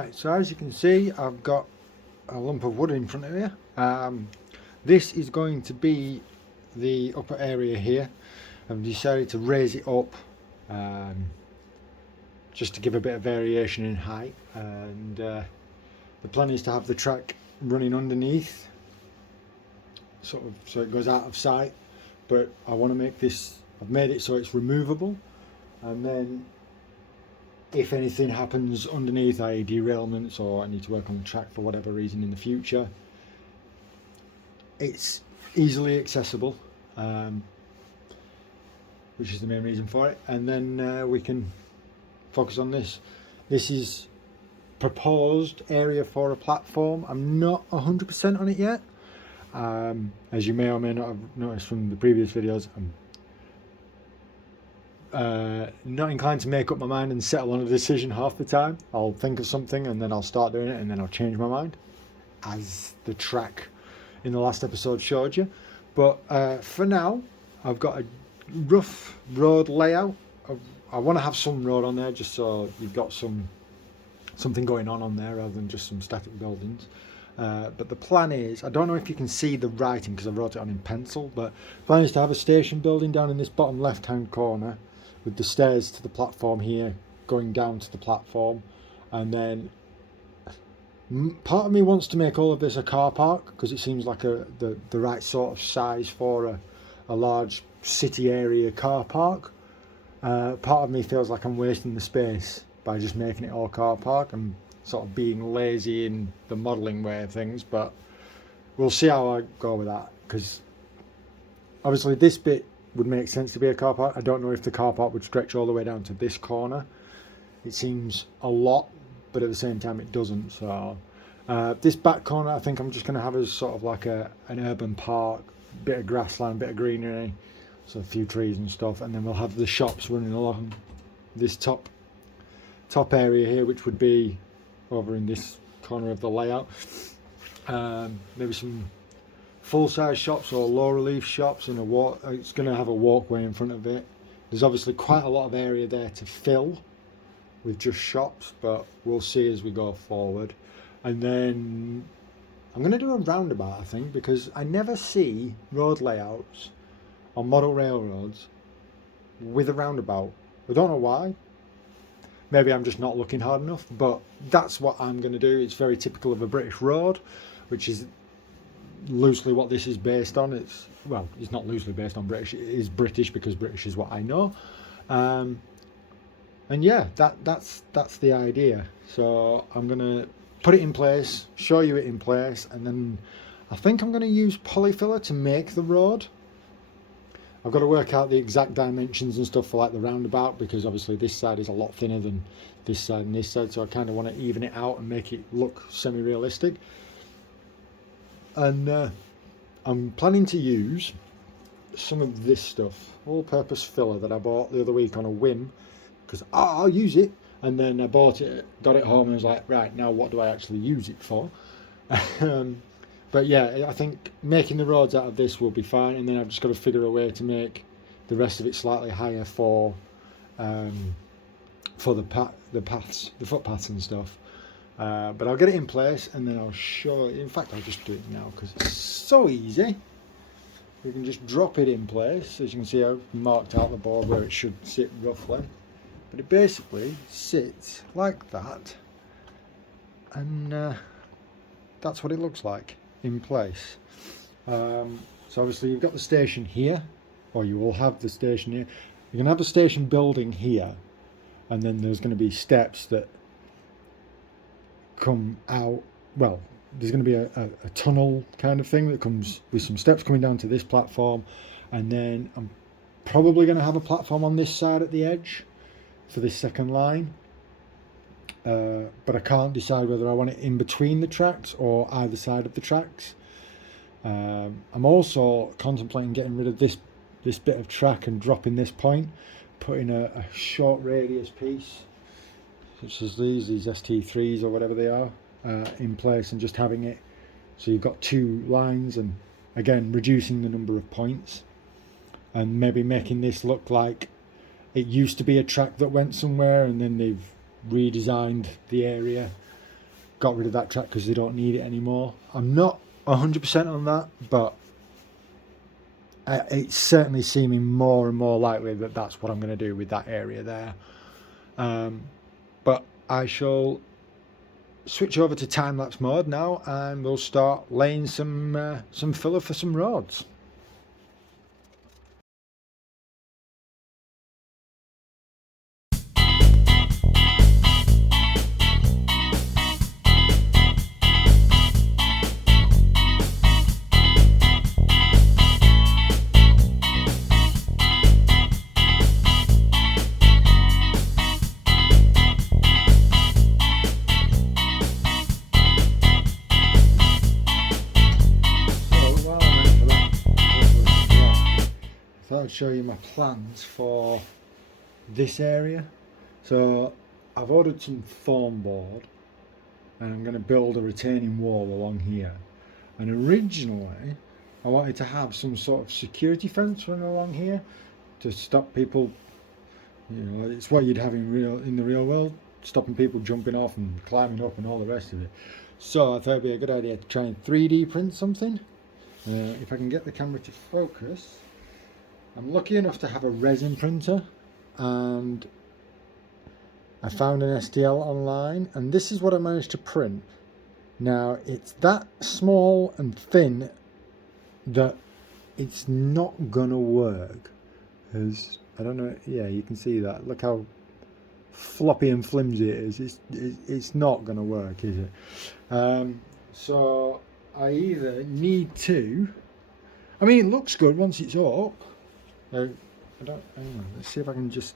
Right, so as you can see, I've got a lump of wood in front of you. This is going to be the upper area here. I've decided to raise it up just to give a bit of variation in height, and the plan is to have the track running underneath, sort of so it goes out of sight, but I want to make this, I've made it so it's removable, and then if anything happens underneath, i.e. derailments, or I need to work on the track for whatever reason in the future, it's easily accessible, which is the main reason for it. And then we can focus on this. This is proposed area for a platform. I'm not 100% on it yet. As you may or may not have noticed from the previous videos, I'm not inclined to make up my mind and settle on a decision half the time. I'll think of something and then I'll start doing it, and then I'll change my mind, as the track in the last episode showed you. But for now, I've got a rough road layout. I want to have some road on there just so you've got something going on there rather than just some static buildings. But the plan is, I don't know if you can see the writing because I wrote it on in pencil, but the plan is to have a station building down in this bottom left hand corner with the stairs to the platform here going down to the platform. And then part of me wants to make all of this a car park because it seems like the right sort of size for a large city area car park. Part of me feels like I'm wasting the space by just making it all car park and sort of being lazy in the modelling way of things, but we'll see how I go with that, because obviously this bit would make sense to be a car park. I don't know if the car park would stretch all the way down to this corner. It seems a lot, but at the same time it doesn't. So this back corner I think I'm just going to have as sort of like an urban park, bit of grassland, bit of greenery, so a few trees and stuff, and then we'll have the shops running along this top area here, which would be over in this corner of the layout. Maybe some full-size shops or low relief shops and a walk. It's going to have a walkway in front of it. There's obviously quite a lot of area there to fill with just shops, but we'll see as we go forward. And then I'm going to do a roundabout, I think, because I never see road layouts on model railroads with a roundabout. I don't know why. Maybe I'm just not looking hard enough, but that's what I'm going to do. It's very typical of a British road, which is loosely what this is based on. It's not loosely based on British. It is British because British is what I know. And yeah, that's the idea. So I'm going to put it in place, show you it in place, and then I think I'm going to use polyfiller to make the road. I've got to work out the exact dimensions and stuff for like the roundabout, because obviously this side is a lot thinner than this side and this side, so I kind of want to even it out and make it look semi-realistic. And I'm planning to use some of this stuff, all-purpose filler that I bought the other week on a whim, because I'll use it, and then I bought it, got it home, and was like, right, now what do I actually use it for? But yeah, I think making the roads out of this will be fine, and then I've just got to figure a way to make the rest of it slightly higher for the paths, the footpaths and stuff. But I'll get it in place, and then I'll show you. In fact, I'll just do it now because it's so easy. We can just drop it in place. As you can see, I've marked out the board where it should sit roughly, but it basically sits like that, and that's what it looks like in place. So obviously you've got the station here, or you will have the station here. You're going to have the station building here, and then there's going to be steps that come out. Well, there's going to be a tunnel kind of thing that comes with some steps coming down to this platform, and then I'm probably going to have a platform on this side at the edge for this second line. But I can't decide whether I want it in between the tracks or either side of the tracks. I'm also contemplating getting rid of this bit of track and dropping this point, putting a short radius piece, such as these ST3s or whatever they are, in place, and just having it so you've got two lines, and again reducing the number of points, and maybe making this look like it used to be a track that went somewhere and then they've redesigned the area got rid of that track because they don't need it anymore. I'm not 100% on that, but it's certainly seeming more and more likely that that's what I'm going to do with that area there. But I shall switch over to time-lapse mode now, and we'll start laying some filler for some roads. I thought I'd show you my plans for this area. So I've ordered some foam board and I'm going to build a retaining wall along here. And originally I wanted to have some sort of security fence running along here to stop people, you know, it's what you'd have in the real world, stopping people jumping off and climbing up and all the rest of it. So I thought it'd be a good idea to try and 3D print something. If I can get the camera to focus. I'm lucky enough to have a resin printer, and I found an STL online, and this is what I managed to print. Now it's that small and thin that it's not gonna work, because I don't know, yeah, you can see that, look how floppy and flimsy it is. It's not gonna work, is it? So I either need to, I mean, it looks good once it's up. I don't, hang on, let's see if I can just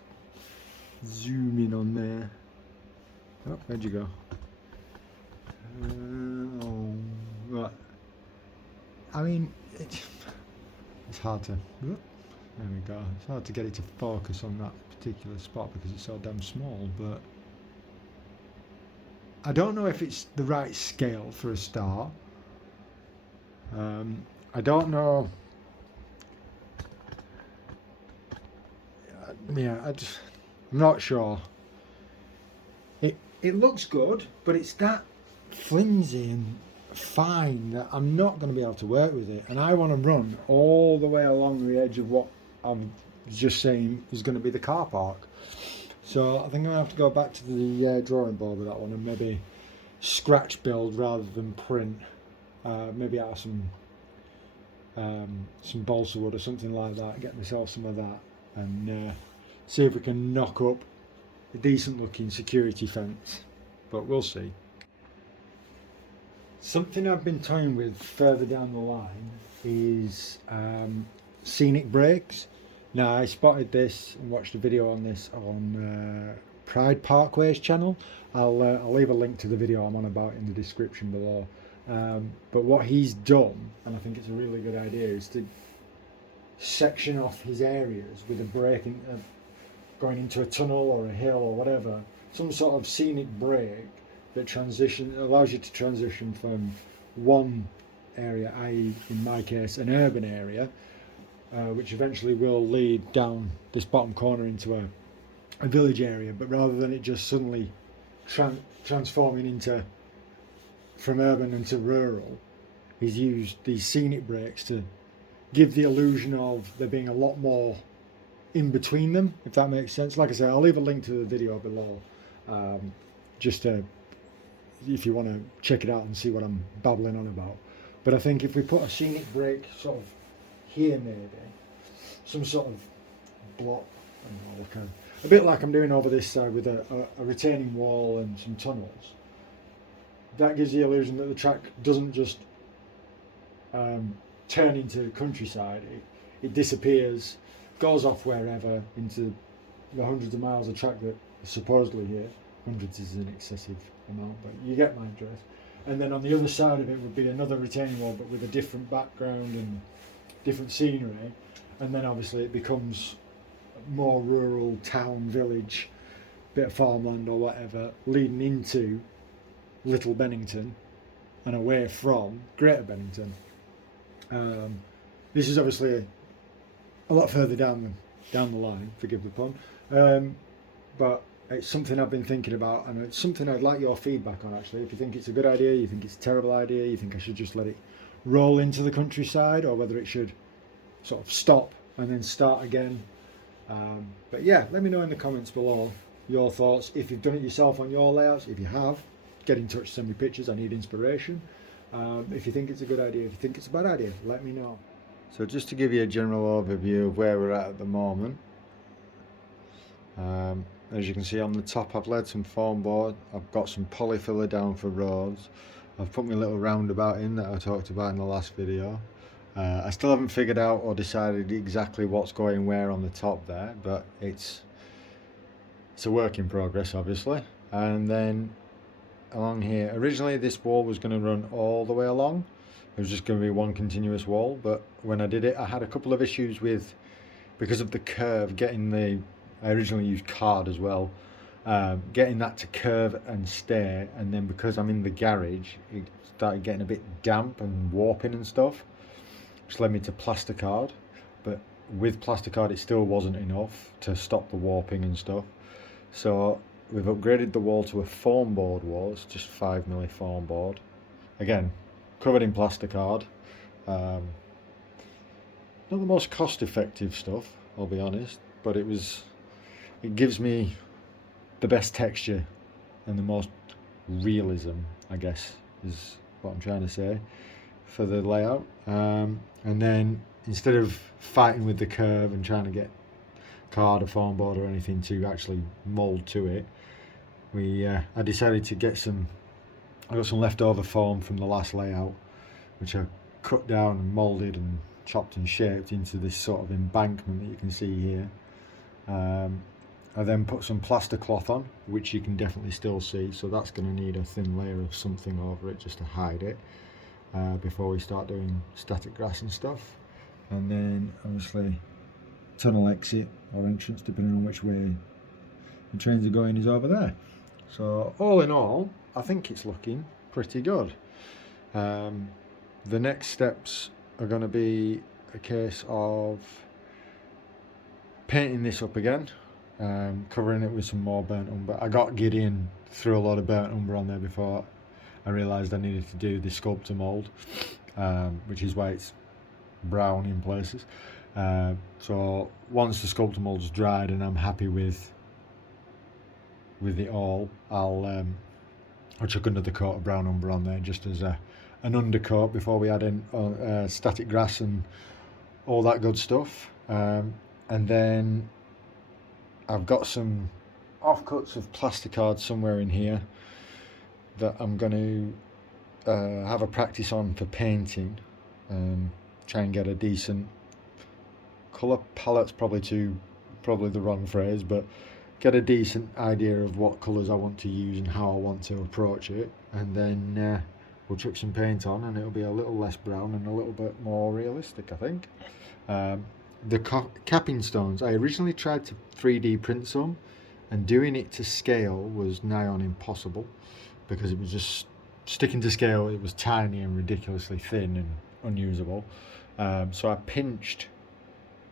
zoom in on there. Oh, where'd you go? Oh, right. I mean, it's hard to, there we go. It's hard to get it to focus on that particular spot because it's so damn small, but I don't know if it's the right scale for a start. I don't know. Yeah, I'm not sure. It looks good, but it's that flimsy and fine that I'm not going to be able to work with it. And I want to run all the way along the edge of what I'm just saying is going to be the car park. So I think I'm going to have to go back to the drawing board with that one and maybe scratch build rather than print. Maybe out of some balsa wood or something like that, get myself some of that, and see if we can knock up a decent looking security fence, but we'll see. Something I've been toying with further down the line is scenic breaks. Now I spotted this and watched a video on this on Pride Parkway's channel. I'll leave a link to the video I'm on about in the description below. But what he's done, and I think it's a really good idea, is to section off his areas with a break going into a tunnel or a hill or whatever, some sort of scenic break that allows you to transition from one area, i.e. in my case an urban area, which eventually will lead down this bottom corner into a village area, but rather than it just suddenly transforming into from urban into rural, he's used these scenic breaks to give the illusion of there being a lot more in between them, if that makes sense. Like I say, I'll leave a link to the video below, just to, if you want to check it out and see what I'm babbling on about. But I think if we put a scenic break sort of here, maybe some sort of block, I don't know, a bit like I'm doing over this side with a retaining wall and some tunnels, that gives the illusion that the track doesn't just turn into countryside. It disappears, goes off wherever into the hundreds of miles of track that is supposedly here. Hundreds is an excessive amount, but you get my drift. And then on the other side of it would be another retaining wall, but with a different background and different scenery. And then obviously it becomes more rural, town, village, bit of farmland or whatever, leading into Little Bennington and away from Greater Bennington. This is obviously a lot further down the line, forgive the pun, but it's something I've been thinking about, and it's something I'd like your feedback on actually. If you think it's a good idea, you think it's a terrible idea, you think I should just let it roll into the countryside, or whether it should sort of stop and then start again. But yeah, let me know in the comments below your thoughts. If you've done it yourself on your layouts, if you have, get in touch, send me pictures, I need inspiration. If you think it's a good idea, if you think it's a bad idea, let me know. So just to give you a general overview of where we're at the moment. As you can see on the top, I've laid some foam board, I've got some polyfiller down for roads, I've put my little roundabout in that I talked about in the last video. I still haven't figured out or decided exactly what's going where on the top there, but it's a work in progress obviously. And then along here, originally this wall was going to run all the way along, it was just going to be one continuous wall, but when I did it I had a couple of issues with, because of the curve, I originally used card as well, getting that to curve and stay, and then because I'm in the garage it started getting a bit damp and warping and stuff, which led me to plasticard. But with plasticard it still wasn't enough to stop the warping and stuff, so we've upgraded the wall to a foam board wall. It's just 5mm foam board, again covered in plasticard. Not the most cost effective stuff, I'll be honest, but it gives me the best texture and the most realism, I guess, is what I'm trying to say for the layout. And then instead of fighting with the curve and trying to get card or foam board or anything to actually mould to it, I decided to get I got some leftover foam from the last layout, which I cut down and moulded and chopped and shaped into this sort of embankment that you can see here. I then put some plaster cloth on, which you can definitely still see, so that's going to need a thin layer of something over it just to hide it before we start doing static grass and stuff. And then obviously tunnel exit or entrance, depending on which way the trains are going, is over there. So all in all, I think it's looking pretty good. The next steps are going to be a case of painting this up again, covering it with some more burnt umber. I got giddy and threw a lot of burnt umber on there before I realised I needed to do the sculptor mould, which is why it's brown in places. So once the sculptor mould's dried and I'm happy with it all, I'll chuck another coat of brown umber on there just as an undercoat before we add in static grass and all that good stuff. And then I've got some offcuts of plasticard somewhere in here that I'm going to have a practice on for painting. Try and get a decent colour palette's probably the wrong phrase, but get a decent idea of what colours I want to use and how I want to approach it, and then we'll chuck some paint on and it'll be a little less brown and a little bit more realistic, I think. The capping stones, I originally tried to 3D print some, and doing it to scale was nigh on impossible because it was just sticking to scale. It was tiny and ridiculously thin and unusable. So I pinched,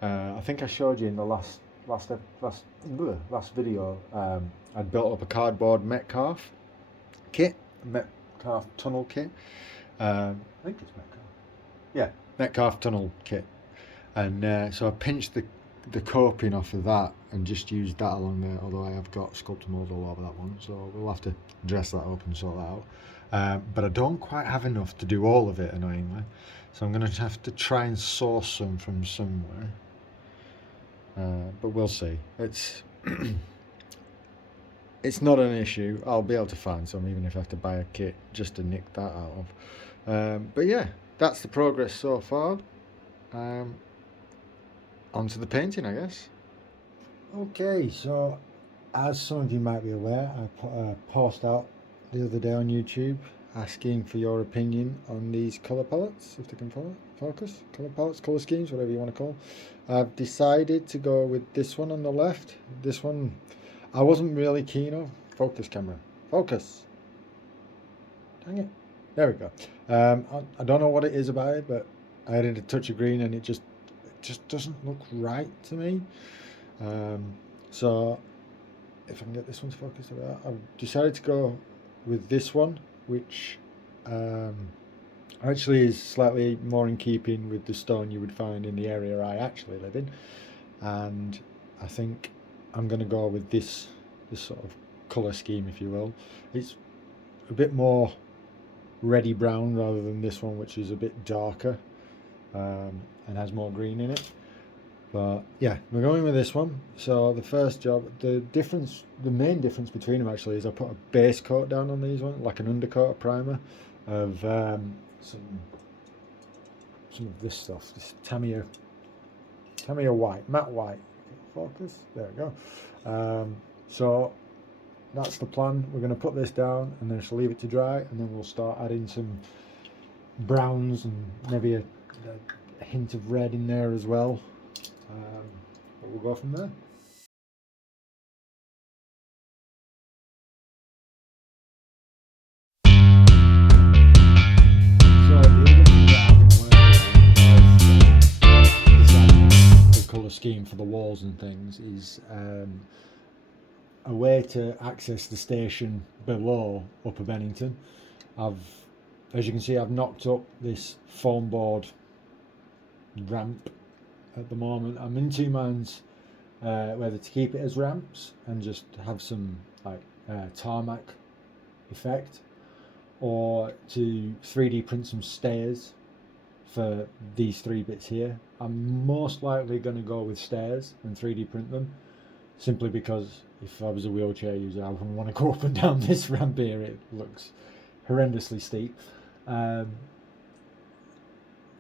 I think I showed you in the last video, I'd built up a cardboard Metcalf kit, Metcalf tunnel kit. I think it's Metcalf. Yeah, Metcalf tunnel kit. And so I pinched the coping off of that and just used that along there, although I have got sculptor mould all over that one, so we'll have to dress that up and sort that out. But I don't quite have enough to do all of it, annoyingly, so I'm going to have to try and source some from somewhere. But we'll see. It's it's not an issue. I'll be able to find some, even if I have to buy a kit just to nick that out of. But yeah, that's the progress so far. Onto the painting, I guess. Okay, so as some of you might be aware, I put a post out the other day on YouTube asking for your opinion on these colour palettes, if they can focus, colour palettes, colour schemes, whatever you want to call. I've decided to go with this one on the left. This one I wasn't really keen on. Focus, camera, focus. Dang it. There we go. I don't know what it is about it, but I added a touch of green and it just doesn't look right to me. So if I can get this one to focus like that. I've decided to go with this one, which actually is slightly more in keeping with the stone you would find in the area I actually live in, and I think I'm going to go with this sort of colour scheme, if you will. It's a bit more reddy brown rather than this one, which is a bit darker and has more green in it. But yeah, we're going with this one. So the first job, the main difference between them actually is I put a base coat down on these ones, like an undercoat, a primer of some of this stuff, this Tamiya white, matte white. Focus, there we go. So that's the plan. We're going to put this down and then just leave it to dry, and then we'll start adding some browns and maybe a hint of red in there as well. But we'll go from there. So the other thing that I've been working on was designing the colour scheme for the walls and things is a way to access the station below Upper Bennington. As you can see, I've knocked up this foam board ramp at the moment. I'm in two minds whether to keep it as ramps and just have some like tarmac effect, or to 3D print some stairs for these three bits here. I'm most likely going to go with stairs and 3D print them, simply because if I was a wheelchair user I wouldn't want to go up and down this ramp here. It looks horrendously steep.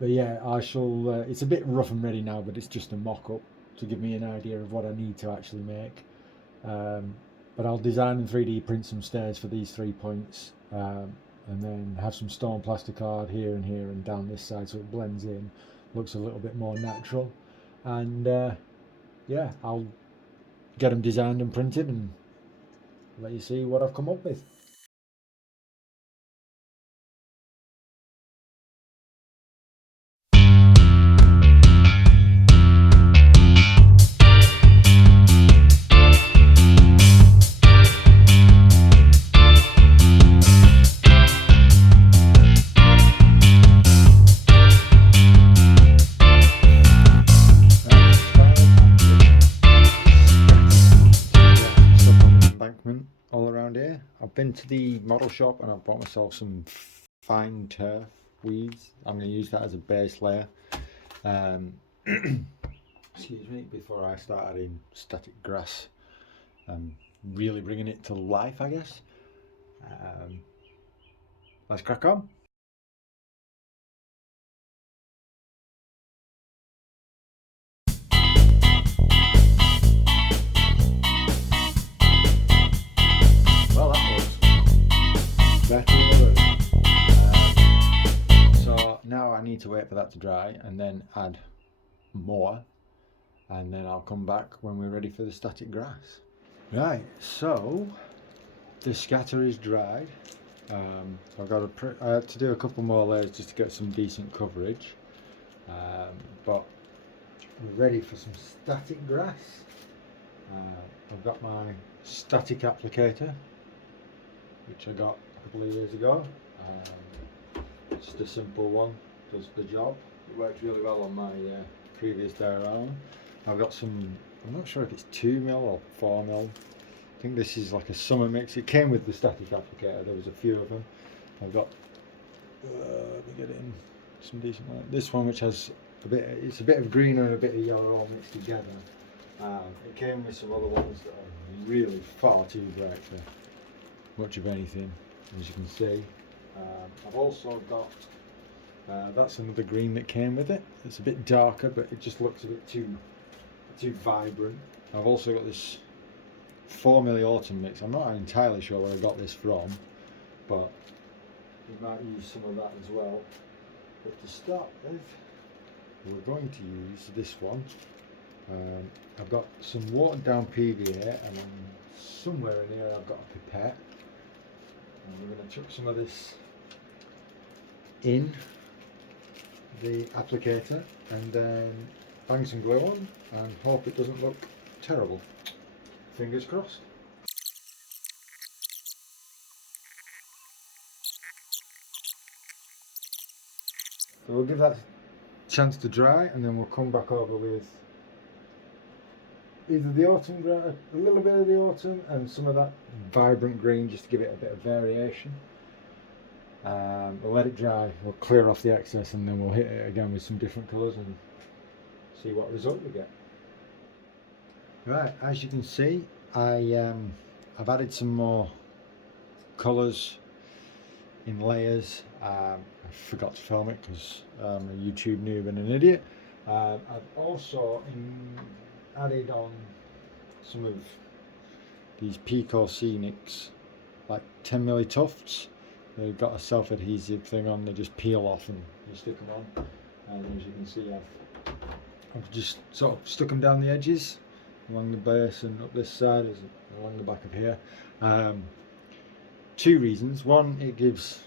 But yeah, I shall. It's a bit rough and ready now, but it's just a mock-up to give me an idea of what I need to actually make. But I'll design and 3D print some stairs for these 3 points, and then have some stone plasticard here and down this side so it blends in, looks a little bit more natural. And yeah, I'll get them designed and printed and let you see what I've come up with. Embankment all around here. I've been to the model shop and I've bought myself some fine turf weeds. I'm going to use that as a base layer. Excuse me, before I start adding static grass and really bringing it to life, I guess. Let's crack on. Well, that was better. So now I need to wait for that to dry and then add more, and then I'll come back when we're ready for the static grass. Right, so the scatter is dried. I've got I had to do a couple more layers just to get some decent coverage, but we're ready for some static grass. I've got my static applicator, which I got a couple of years ago. Just a simple one, does the job. It works really well on my previous diorama. I've got some, I'm not sure if it's 2mm or 4mm. I think this is like a summer mix. It came with the static applicator, there was a few of them. I've got, let me get it in some decent light. This one, which has a bit, it's a bit of green and a bit of yellow all mixed together. It came with some other ones that are really far too bright for much of anything, as you can see. I've also got, that's another green that came with it. It's a bit darker, but it just looks a bit too vibrant. I've also got this 4mm autumn mix. I'm not entirely sure where I got this from, but we might use some of that as well. But to start with, we're going to use this one. I've got some watered down PVA, and then somewhere in here I've got a pipette, and we're going to chuck some of this in the applicator and then bang some glue on and hope it doesn't look terrible. Fingers crossed. So we'll give that a chance to dry, and then we'll come back over with either the autumn, a little bit of the autumn and some of that vibrant green, just to give it a bit of variation. We'll let it dry, we'll clear off the excess, and then we'll hit it again with some different colours and see what result we get. Right, as you can see, I've added some more colours in layers. I forgot to film it because I'm a YouTube noob and an idiot. I've also added on some of these Pico Scenics, like 10mm tufts. They've got a self-adhesive thing on, they just peel off and you stick them on. And as you can see, I've just sort of stuck them down the edges, along the base and up this side, along the back of here. Two reasons. One, it gives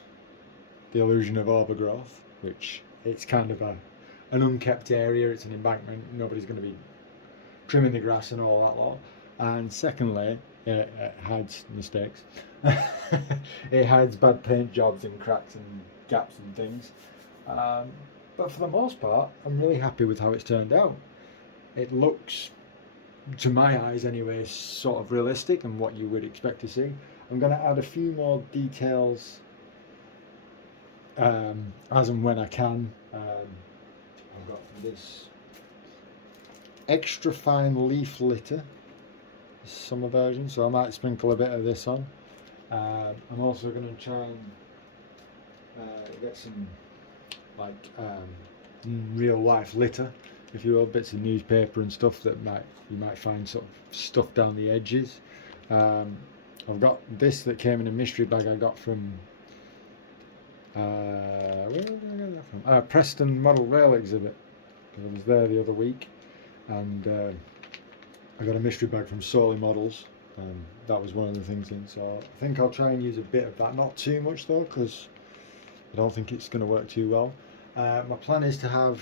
the illusion of overgrowth, which it's kind of an unkept area, it's an embankment, nobody's going to be trimming the grass and all that lot. And secondly, it hides mistakes. It hides bad paint jobs and cracks and gaps and things. But for the most part, I'm really happy with how it's turned out. It looks, to my eyes anyway, sort of realistic and what you would expect to see. I'm going to add a few more details as and when I can. I've got this extra fine leaf litter, summer version, so I might sprinkle a bit of this on. I'm also going to try and get some like real life litter, if you will, bits of newspaper and stuff that you might find sort of stuff down the edges. I've got this that came in a mystery bag I got from where did I get that from? Preston Model Rail Exhibit. I was there the other week, and I got a mystery bag from Solely Models. That was one of the things in, so I think I'll try and use a bit of that, not too much though, because I don't think it's going to work too well. My plan is to have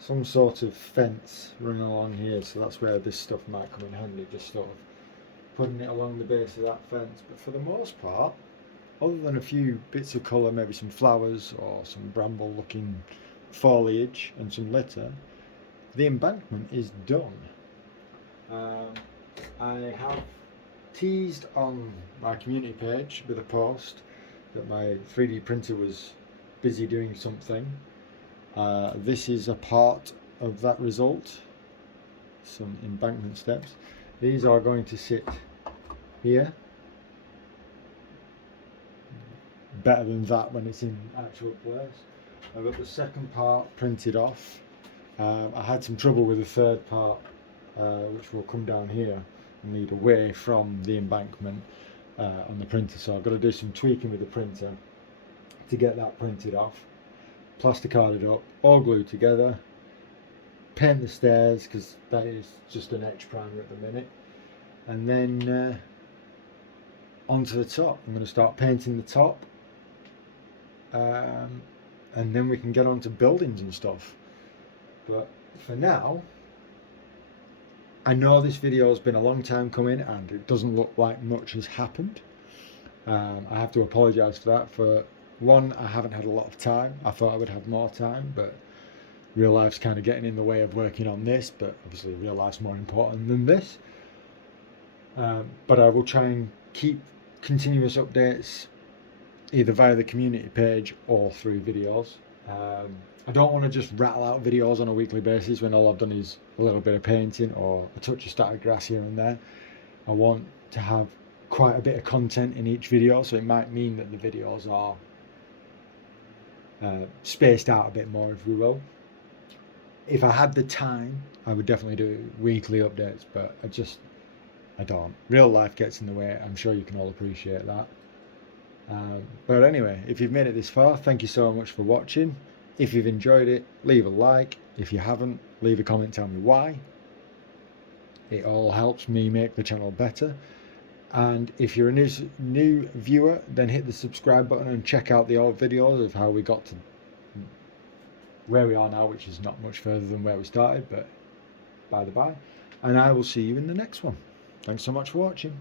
some sort of fence running along here, so that's where this stuff might come in handy, just sort of putting it along the base of that fence. But for the most part, other than a few bits of colour, maybe some flowers or some bramble looking foliage and some litter, the embankment is done. I have teased on my community page with a post that my 3D printer was busy doing something. This is a part of that result, some embankment steps. These are going to sit here. Better than that when it's in actual place. I've got the second part printed off. I had some trouble with the third part, which will come down here and lead away from the embankment on the printer, so I've got to do some tweaking with the printer to get that printed off, plasticarded up, all glued together, paint the stairs because that is just an etch primer at the minute, and then onto the top. I'm going to start painting the top, and then we can get on to buildings and stuff. But for now, I know this video has been a long time coming and it doesn't look like much has happened. I have to apologise for that. For one, I haven't had a lot of time. I thought I would have more time, but real life's kind of getting in the way of working on this, but obviously real life's more important than this. But I will try and keep continuous updates either via the community page or through videos. I don't want to just rattle out videos on a weekly basis when all I've done is a little bit of painting or a touch of static grass here and there. I want to have quite a bit of content in each video, so it might mean that the videos are spaced out a bit more, if we will. If I had the time, I would definitely do weekly updates, but I don't. Real life gets in the way. I'm sure you can all appreciate that. But anyway, if you've made it this far, thank you so much for watching. If you've enjoyed it, leave a like. If you haven't, leave a comment, tell me why. It all helps me make the channel better. And if you're a new viewer, then hit the subscribe button and check out the old videos of how we got to where we are now, which is not much further than where we started, but by the by. And I will see you in the next one. Thanks so much for watching.